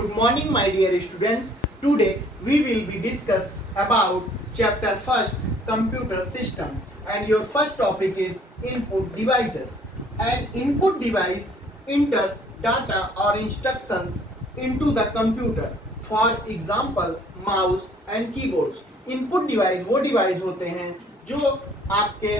Good morning, my dear students. Today we will be discuss about chapter first, computer system, and your first topic is input devices. An input device enters data or instructions into the computer. For example, mouse and keyboards. Input device वो device होते हैं जो आपके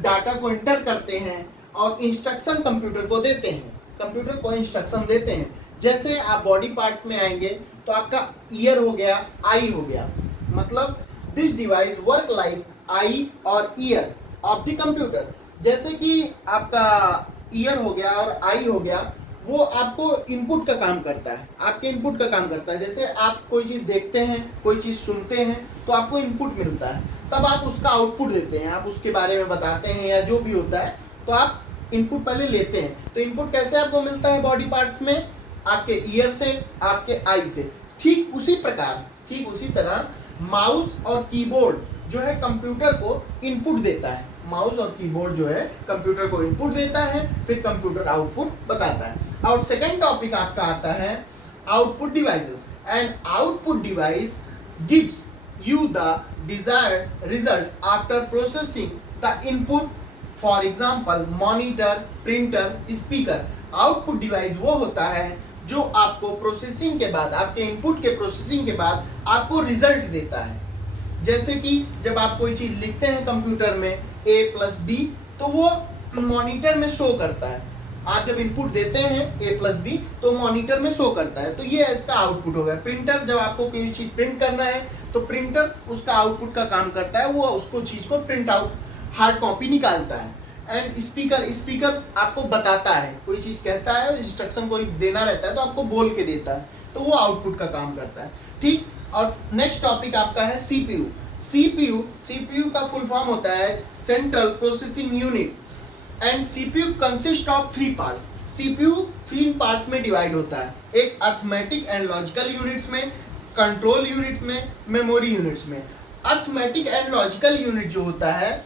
data को inter करते हैं और instruction computer को देते हैं, कंप्यूटर को इंस्ट्रक्शन देते हैं। जैसे आप बॉडी पार्ट में आएंगे तो आपका ईयर हो गया, आई हो गया, मतलब this device work like I और ईयर ऑफ द कंप्यूटर। जैसे कि आपका ईयर हो गया और आई हो गया, वो आपको इनपुट का काम करता है, आपके इनपुट का काम करता है। जैसे आप कोई चीज़ देखते हैं, कोई चीज़ सुनते हैं तो आपको इनपुट मिलता है, तब आप उसका आउटपुट देते हैं, आप उसके बारे में बताते हैं या जो भी होता है, तो आप इनपुट पहले लेते हैं। तो इनपुट कैसे आपको मिलता है बॉडी पार्ट में? आपके ईयर से, आपके आई से। ठीक उसी प्रकार, ठीक उसी तरह माउस और कीबोर्ड जो है कंप्यूटर को इनपुट देता है। माउस और कीबोर्ड जो है कंप्यूटर को इनपुट देता है, फिर कंप्यूटर आउटपुट बताता है। और सेकंड टॉपिक आपका आता है output devices. And output device gives you the desired results after processing the input, for example monitor, printer, speaker। Output device वो होता है जो आपको प्रोसेसिंग के बाद, आपके इनपुट के प्रोसेसिंग के बाद आपको रिजल्ट देता है। जैसे कि जब आप कोई चीज़ लिखते हैं कंप्यूटर में a+b, तो वो मॉनिटर में शो करता है। आप जब इनपुट देते हैं a+b तो मॉनिटर में शो करता है, तो ये इसका आउटपुट हो गया। प्रिंटर, जब आपको कोई चीज़ प्रिंट करना है तो प्रिंटर उसका आउटपुट का काम करता है, वो उसको चीज़ को प्रिंट आउट, हार्ड कॉपी निकालता है। एंड स्पीकर, स्पीकर आपको बताता है, कोई चीज़ कहता है, इंस्ट्रक्शन कोई देना रहता है तो आपको बोल के देता है, तो वो आउटपुट का काम करता है। ठीक। और नेक्स्ट टॉपिक आपका है सीपीयू। सीपीयू का फुल फॉर्म होता है central processing unit. And CPU consist of 3 parts. CPU 3 part में डिवाइड होता है, एक अर्थमेटिक एंड लॉजिकल यूनिट्स में, कंट्रोल यूनिट में, मेमोरी यूनिट्स में। अर्थमेटिक एंड लॉजिकल यूनिट जो होता है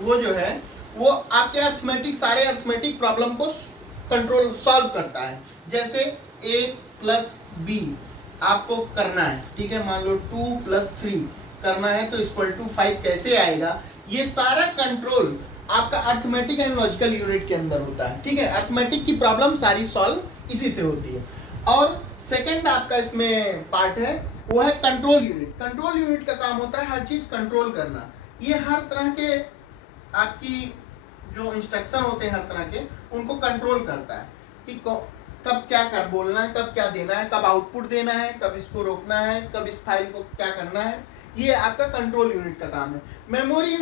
वो जो है वो आपके अर्थमेटिक, सारे अर्थमेटिक प्रॉब्लम को कंट्रोल सॉल्व करता है। जैसे a+b आपको करना है, ठीक है, मान लो 2+3 करना है तो =5 कैसे आएगा, ये सारा कंट्रोल आपका अर्थमेटिक एंड लॉजिकल यूनिट के अंदर होता है। ठीक है, अर्थमेटिक की प्रॉब्लम सारी सॉल्व इसी से होती है। और सेकंड आपका इसमें पार्ट है वो है कंट्रोल यूनिट। कंट्रोल यूनिट का काम होता है हर चीज़ कंट्रोल करना। ये हर तरह के आपकी जो इंस्ट्रक्शन होते हैं हर तरह के, उनको कंट्रोल करता है कि कब क्या कर बोलना है, कब क्या देना है, कब आउटपुट देना है, कब इसको रोकना है, कब इस फाइल को क्या करना है। ये आपका कंट्रोल यूनिट का काम है। मेमोरी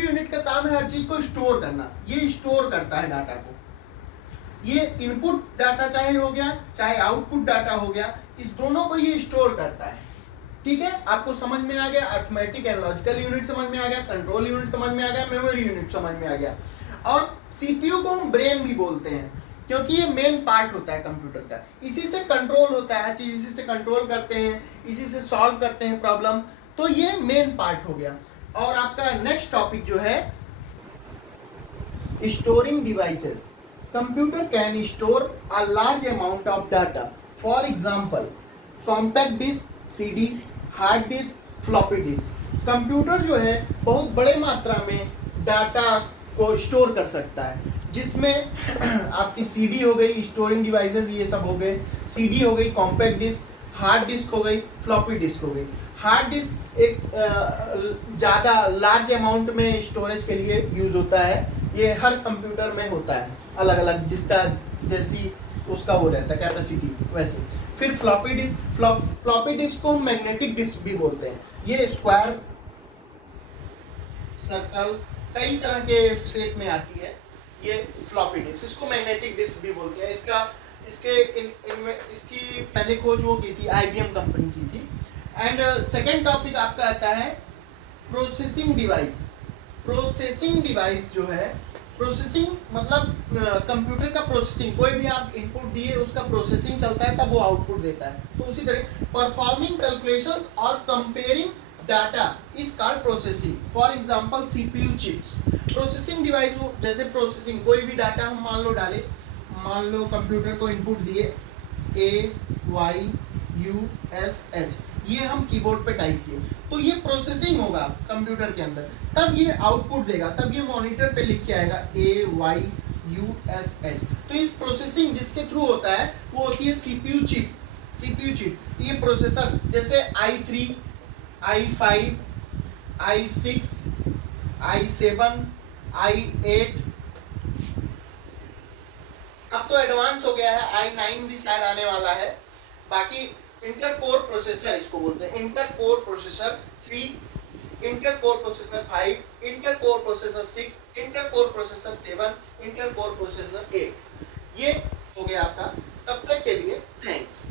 यूनिट का काम है हर चीज को स्टोर करना। ये स्टोर करता है डाटा को। ये इनपुट डाटा चाहे हो गया, चाहे आउटपुट डाटा हो गया, इस दोनों को ये स्टोर करता है। ठीक है, आपको समझ में आ गया, अर्थमेटिक एंड लॉजिकल यूनिट समझ में आ गया, कंट्रोल यूनिट समझ में आ गया, मेमोरी यूनिट समझ में आ गया। और सीपीयू को हम ब्रेन भी बोलते हैं क्योंकि ये मेन पार्ट होता है कंप्यूटर का। इसी से कंट्रोल होता है, हर चीज इसी से कंट्रोल करते हैं, इसी से सॉल्व करते हैं प्रॉब्लम। तो ये मेन पार्ट हो गया। और आपका नेक्स्ट टॉपिक जो है storing devices. Computer can store a large amount of data. For example compact disk, CD, hard disk, floppy disk. Computer जो है बहुत बड़े मात्रा में डाटा को स्टोर कर सकता है, जिसमें आपकी सीडी हो गई, स्टोरिंग डिवाइसेस ये सब हो गए। सीडी हो गई, कॉम्पैक्ट डिस्क, हार्ड डिस्क हो गई, फ्लॉपी डिस्क हो गई। हार्ड डिस्क एक ज़्यादा लार्ज अमाउंट में स्टोरेज के लिए यूज़ होता है। ये हर कंप्यूटर में होता है, अलग अलग जिसका जैसी उसका वो रहता है कैपेसिटी वैसे। फिर फ्लॉपी डिस्क को हम मैग्नेटिक डिस्क भी बोलते हैं। ये स्क्वायर, सर्कल, कई तरह के शेप में आती है ये फ्लॉपी डिस्क। इसको मैग्नेटिक डिस्क भी बोलते हैं। इसकी पहले खोज वो की थी, IBM कंपनी की थी। एंड सेकेंड टॉपिक आपका आता है प्रोसेसिंग डिवाइस। प्रोसेसिंग डिवाइस जो है, प्रोसेसिंग मतलब कंप्यूटर का प्रोसेसिंग, कोई भी आप इनपुट दिए उसका प्रोसेसिंग चलता है तब वो आउटपुट देता है। तो उसी तरह परफॉर्मिंग कैलकुलेशंस और comparing data is called processing. For example CPU chips. Processing device, जैसे प्रोसेसिंग कोई भी डाटा हम मान लो डाले, मान लो कंप्यूटर को इनपुट दिए AYUSH, ये हम कीबोर्ड पे टाइप किए, तो ये प्रोसेसिंग होगा कंप्यूटर के अंदर, तब ये आउटपुट देगा, तब ये मॉनिटर पे लिख के आएगा AYUSH। तो इस प्रोसेसिंग जिसके थ्रू होता है वो होती है CPU चिप। CPU चिप ये प्रोसेसर, जैसे i3, i5, i6, i7, i8, अब तो एडवांस हो गया है, i9 भी शायद आने वाला है। बाकी इंटर कोर प्रोसेसर इसको बोलते हैं, inter core processor 3, inter core processor 5, inter core processor 6, inter core processor 7, inter core processor 8। ये हो गया आपका। तब तक के लिए थैंक्स।